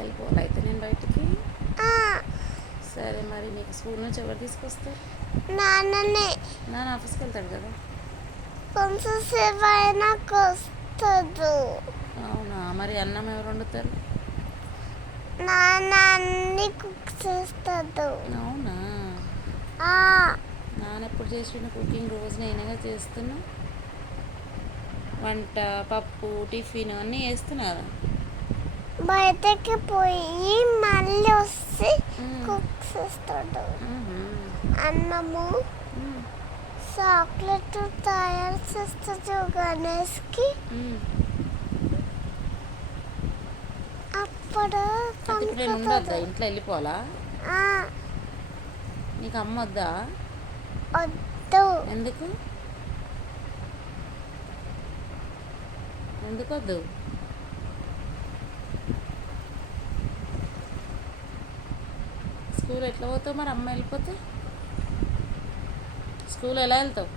వెళ్ళిపోవాలి. అయితే నేను బయటికి సరే మరి నీకు స్కూల్ నుంచి ఎవరు తీసుకొస్తారు? నాన్ననే. నాన్న ఆఫీస్కి వెళ్తాడు కదా? కొంచెం సేపు అయినాక వస్తుంది అవునా? మరి అన్నం ఎవరు వండుతారు? నాన్న అన్ని కుక్ చేస్తాడు. అవునా? నాన్న ఎప్పుడు చేసిన కుకింగ్? రోజు నేనేగా చేస్తున్నా. వంట పప్పు టిఫిన్ అన్నీ చేస్తున్నా. కదా బయటకి పోయి మళ్ళీ వస్తే మ్మ్. కుక్ చేస్తాడు. అన్నము. చాక్లెట్ తయారు చేస్తాడు గణేష్కి. అప్పుడు ఇంట్లో వెళ్ళిపోవాలా? ఆ, నీకు అమ్మ వద్దా? వద్దు. ఎందుకు? ఎందుకు వద్దు? స్కూల్ ఎట్లా పోతావు మరి? అమ్మ వెళ్ళిపోతే? స్కూల్ ఎలా వెళ్తావు?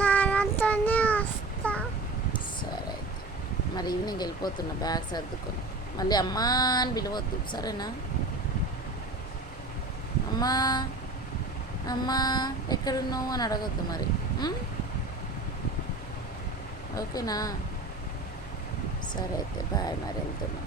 నాన్నతోనే వస్తా. సరే. అయితే మరి ఈవినింగ్ వెళ్ళిపోతున్నా బ్యాగ్ సర్దుకొని. మళ్ళీ అమ్మా అని పిలవద్దు. సరేనా? అమ్మా అమ్మా ఎక్కడున్నావు అని అడగొద్దు మరి? ఓకేనా? సరే అయితే బాయ్ మరి వెళ్తున్నా.